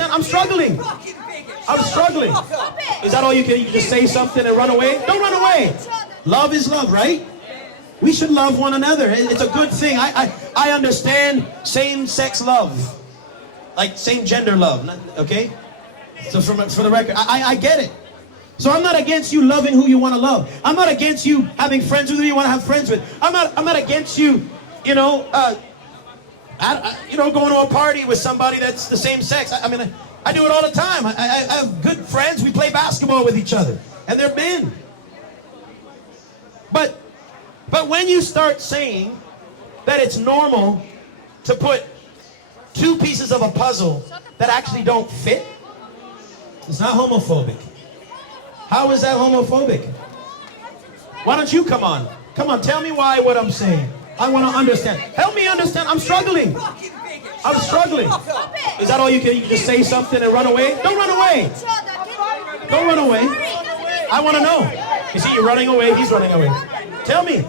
understand. I'm struggling. I'm struggling. Is that all you can? You just say something and run away? Don't run away. Love is love, right? We should love one another. It's a good thing. I understand same-sex love, like same-gender love. Okay? So for the record, I get it. So I'm not against you loving who you want to love. I'm not against you having friends with who you want to have friends with. I'm not against you, going to a party with somebody that's the same sex. I mean, I do it all the time. I have good friends. We play basketball with each other, and they're men. But when you start saying that it's normal to put two pieces of a puzzle that actually don't fit, it's not homophobic. How is that homophobic? Why don't you come on? Come on, tell me why what I'm saying. I want to understand. Help me understand. I'm struggling. I'm struggling. Is that all you can? You just say something and run away? Don't run away. Don't run away. I want to know. You see, you're running away. He's running away. Tell me.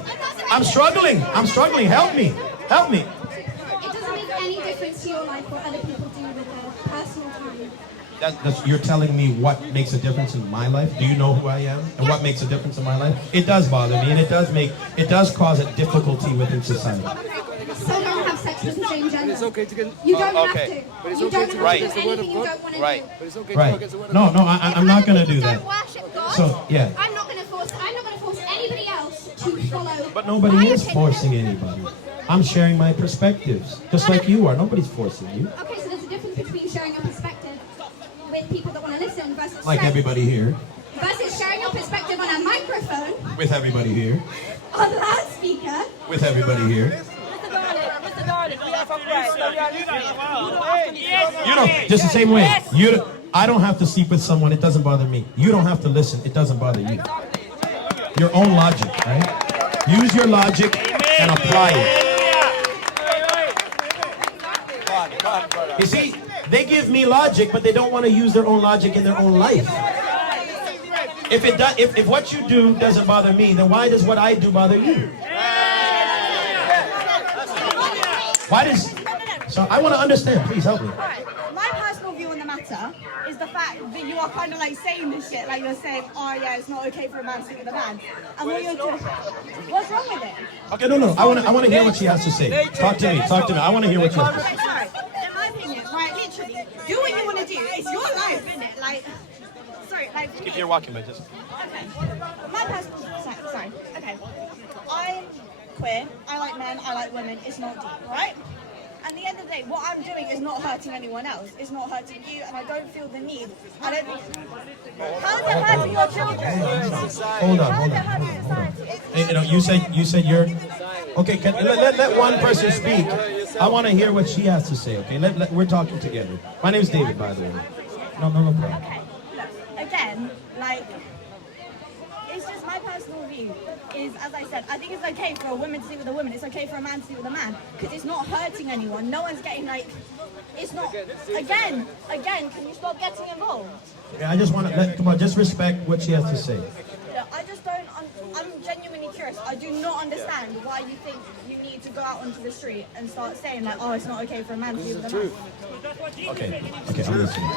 I'm struggling. I'm struggling. Help me. Help me. It doesn't make any difference to your life what other people do with their personal time. You're telling me what makes a difference in my life? Do you know who I am and what makes a difference in my life? It does bother me, and it does cause a difficulty within society. Some don't have sex with the same gender. It's okay to get. You don't have okay. to. okay You don't have to to Right. do anything you don't want to Right. do. But it's okay Right. to get No, I'm not going to do that. Don't worship God. So, yeah. I'm not going to force anybody else to follow. But nobody my is opinion. forcing anybody. I'm sharing my perspectives, just like you are. Nobody's forcing you. Okay, so there's a difference between sharing your perspective with people that want to listen versus Like everybody here, sharing your perspective on a microphone, with everybody here, on loudspeaker. with everybody here. Mr. Darling, we have a right. You know, just the same way. I don't have to sleep with someone. It doesn't bother me. You don't have to listen. It doesn't bother you. Your own logic, right? Use your logic and apply it. You see, they give me logic, but they don't want to use their own logic in their own life. If what you do doesn't bother me, then why does what I do bother you? Why does? So I want to understand. Please help me. My personal view on the matter is the fact that you are kind of like saying this shit, like you're saying, oh yeah, it's not okay for a man to sleep with a man. And what you're doing, what's wrong with it? Okay, no. I want to hear what she has to say. Talk to me. I want to hear what you have to say. Okay, sorry. In my opinion, right, literally, do what you want to do. It's your life, isn't it? Like, sorry, like. If you're walking, but just. Okay. My personal, sorry. Okay. I'm queer. I like men. I like women. It's not deep, right? At the end of the day, what I'm doing is not hurting anyone else. It's not hurting you, and I don't feel the need. I don't think. How's it hurting your children? Hold on. Hey, you said you're. Okay, let one person speak. I want to hear what she has to say. Okay, we're talking together. My name is David, by the way. No problem. Okay. Look, again, like, it's just my personal view. Is, as I said, I think it's okay for a woman to sleep with a woman. It's okay for a man to sleep with a man because it's not hurting anyone. No one's getting like. It's not. Again. Can you stop getting involved? Yeah, I just want to come on. Just respect what she has to say. Yeah, I just don't. I'm genuinely curious. I do not understand why you think you need to go out onto the street and start saying like, oh, it's not okay for a man to sleep with a man. Okay, I'm listening.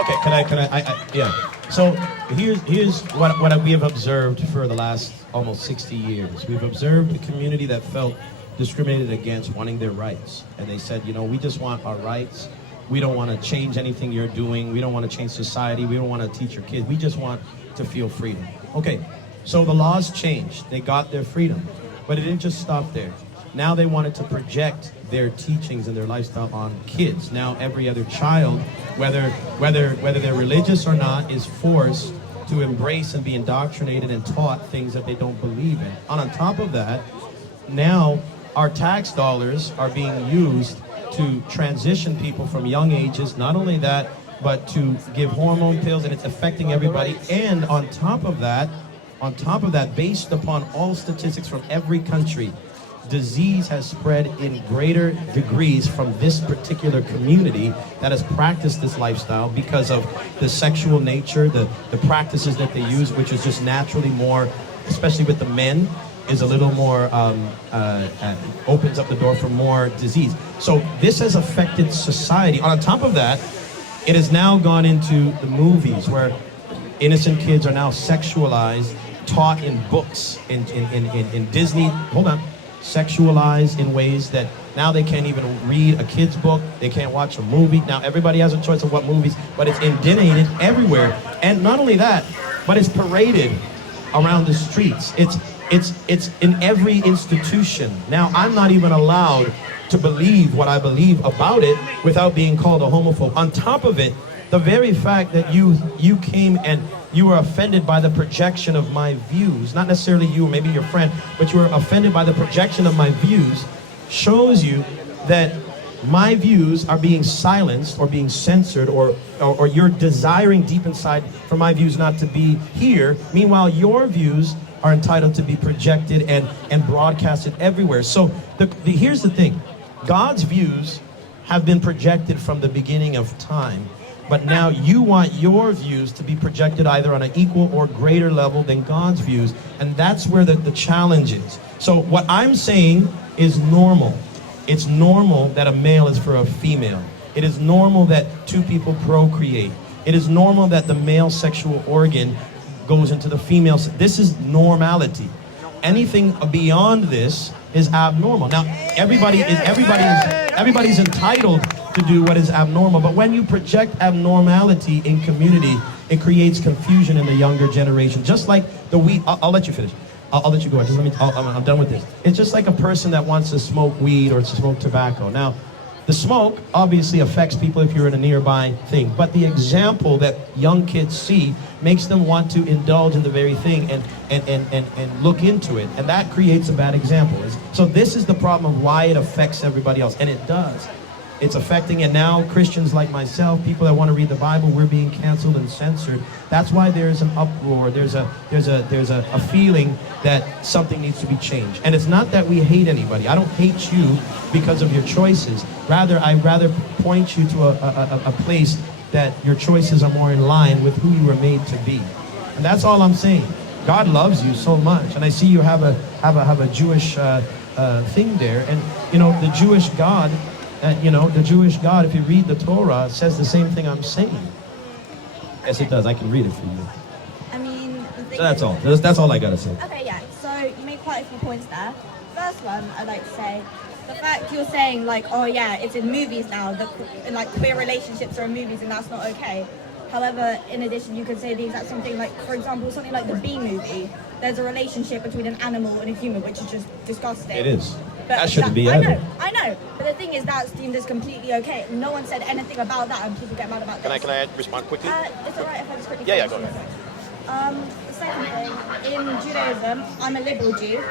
Okay, can I? Yeah. So here's what we have observed for the last almost 60 years. We've observed a community that felt discriminated against, wanting their rights, and they said, we just want our rights. We don't want to change anything you're doing. We don't want to change society. We don't want to teach your kids. We just want to feel freedom. Okay, so the laws changed. They got their freedom, but it didn't just stop there. Now they wanted to project their teachings and their lifestyle on kids. Now every other child, whether they're religious or not, is forced to embrace and be indoctrinated and taught things that they don't believe in. And on top of that, now our tax dollars are being used to transition people from young ages. Not only that, but to give hormone pills, and it's affecting everybody. And on top of that, based upon all statistics from every country, disease has spread in greater degrees from this particular community that has practiced this lifestyle because of the sexual nature, the practices that they use, which is just naturally more, especially with the men, is a little more, opens up the door for more disease. So this has affected society. On top of that, it has now gone into the movies where innocent kids are now sexualized, taught in books, in Disney, sexualized in ways that now they can't even read a kid's book, they can't watch a movie. Now everybody has a choice of what movies, but it's inundated everywhere. And not only that, but it's paraded around the streets. It's in every institution. Now I'm not even allowed to believe what I believe about it without being called a homophobe. On top of it, the very fact that you came and you were offended by the projection of my views, not necessarily you or maybe your friend, but you were offended by the projection of my views, shows you that my views are being silenced or being censored, or you're desiring deep inside for my views not to be here. Meanwhile, your views are entitled to be projected and broadcasted everywhere. So here's the thing. God's views have been projected from the beginning of time. But now you want your views to be projected either on an equal or greater level than God's views. And that's where the challenge is. So what I'm saying is normal. It's normal that a male is for a female. It is normal that two people procreate. It is normal that the male sexual organ goes into the female. This is normality. Anything beyond this is abnormal. Now, everybody's entitled to do what is abnormal, but when you project abnormality in community, it creates confusion in the younger generation. Just like the weed. I'll let you finish. I'll let you go. Just let me. I'm done with this. It's just like a person that wants to smoke weed or to smoke tobacco. Now, the smoke obviously affects people if you're in a nearby thing, but the example that young kids see makes them want to indulge in the very thing and look into it, and that creates a bad example. So this is the problem of why it affects everybody else, and it does. It's affecting, and now Christians like myself, people that want to read the Bible, we're being canceled and censored. That's why there's an uproar. There's a feeling that something needs to be changed. And it's not that we hate anybody. I don't hate you because of your choices. I'd rather point you to a place that your choices are more in line with who you were made to be. And that's all I'm saying. God loves you so much, and I see you have a Jewish thing there, and the Jewish God. The Jewish God, if you read the Torah, says the same thing I'm saying. Yes, it does. I can read it for you. I mean, So that's all. That's all I gotta say. Okay, yeah. So you made quite a few points there. First one, I'd like to say, the fact you're saying like, oh yeah, it's in movies now. Like queer relationships are in movies, and that's not okay. However, in addition, you could say the exact same thing. Like, for example, something like the Bee movie. There's a relationship between an animal and a human, which is just disgusting. It is. But That shouldn't be ever. I know. But the thing is, that's deemed as completely okay. No one said anything about that, and people get mad about this. Can I respond quickly? It's alright if I just quickly. Yeah, go ahead. The second thing, in Judaism, I'm a liberal Jew.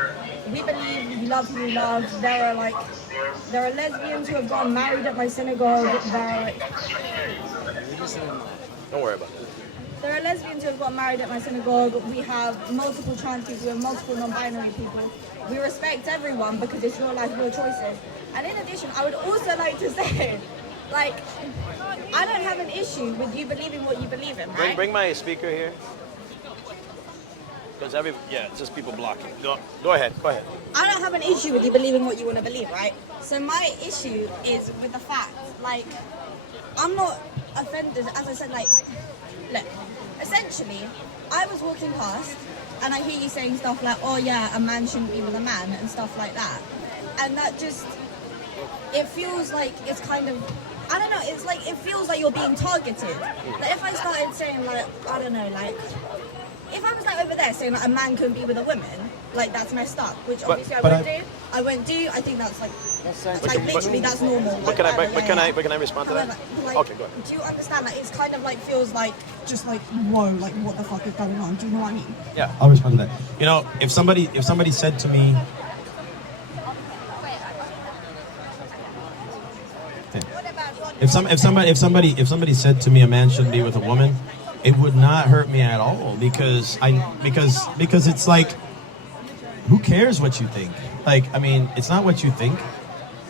We believe you love who you love. There are lesbians who have gotten married at my synagogue. Don't worry about it. There are lesbians who have got married at my synagogue. We have multiple trans people, we have multiple non-binary people. We respect everyone because it's your life, your choices. And in addition, I would also like to say, like, I don't have an issue with you believing what you believe in, right? Bring my speaker here. Because it's just people blocking. Go ahead. I don't have an issue with you believing what you want to believe, right? So my issue is with the fact, like, I'm not offended, as I said, like, look, essentially, I was walking past and I hear you saying stuff like, oh yeah, a man shouldn't be with a man and stuff like that. And that just, it feels like it's kind of, I don't know, it's like, it feels like you're being targeted. Like if I started saying like, I don't know, like, if I was like over there saying like a man couldn't be with a woman, like that's messed up, which obviously I won't do. I think that's like, literally that's normal. But can I respond to that? Like, okay, go ahead. do you understand that it's kind of like feels like just like whoa, like what the fuck is going on? Do you know what I mean? Yeah, I'll respond to that. You know, if somebody said to me, if somebody said to me a man shouldn't be with a woman, it would not hurt me at all because it's like, who cares what you think? Like, I mean, it's not what you think.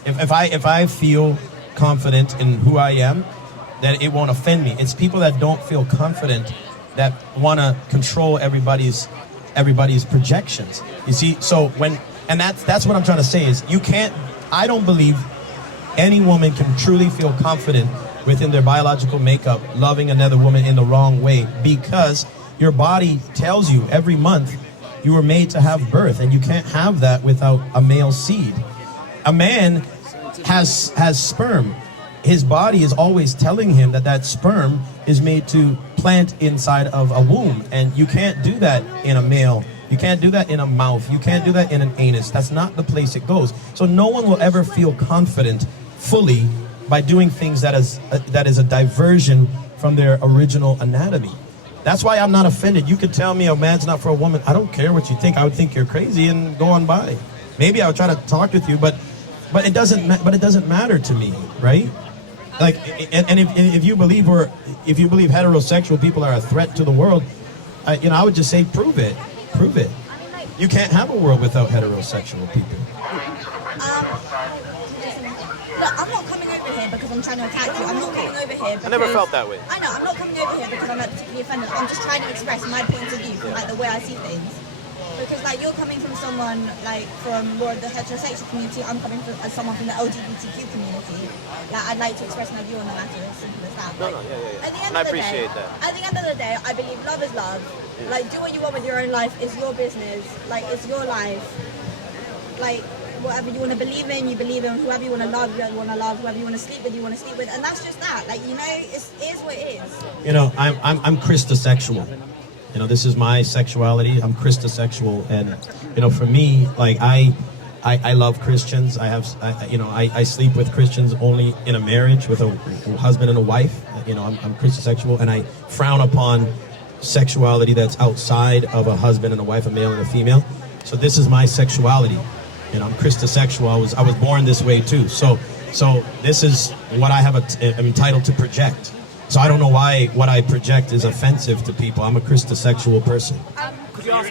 If I feel confident in who I am, that it won't offend me. It's people that don't feel confident that want to control everybody's everybody's projections. You see, so and that's what I'm trying to say is I don't believe any woman can truly feel confident within their biological makeup loving another woman in the wrong way, because your body tells you every month you were made to have birth, and you can't have that without a male seed. A man has sperm. His body is always telling him that sperm is made to plant inside of a womb, and you can't do that in a male. You can't do that in a mouth. You can't do that in an anus. That's not the place it goes. So no one will ever feel confident fully by doing things that is a diversion from their original anatomy. That's why I'm not offended. You could tell me a man's not for a woman. I don't care what you think. I would think you're crazy and go on by. Maybe I would try to talk with you, but it doesn't matter to me, right? Like, and if you believe heterosexual people are a threat to the world, I would just say prove it. You can't have a world without heterosexual people. Look, I'm not coming over here because I'm trying to attack you. I'm not coming over here because... I never felt that way. I know, I'm not coming over here because I'm not particularly offended. I'm just trying to express my point of view from like the way I see things. Because like you're coming from someone like from more of the heterosexual community, I'm coming from as someone from the LGBTQ community. Like I'd like to express my view on the matter, as simple as that. No, yeah. At the end And I of the appreciate day, that. At the end of the day, I believe love is love. Like do what you want with your own life. It's your business. Like it's your life. Like whatever you want to believe in, you believe in. Whoever you want to love, you want to love. Whoever you want to sleep with, you want to sleep with. And that's just that. Like it is what it is. I'm christosexual. This is my sexuality. I'm christosexual, and for me, like I love Christians. I sleep with Christians only in a marriage with a husband and a wife. I'm christosexual, and I frown upon sexuality that's outside of a husband and a wife, a male and a female. So this is my sexuality. I'm christosexual. I was born this way too. So this is what I'm entitled to project. So I don't know why what I project is offensive to people. I'm a christosexual person. Could you ask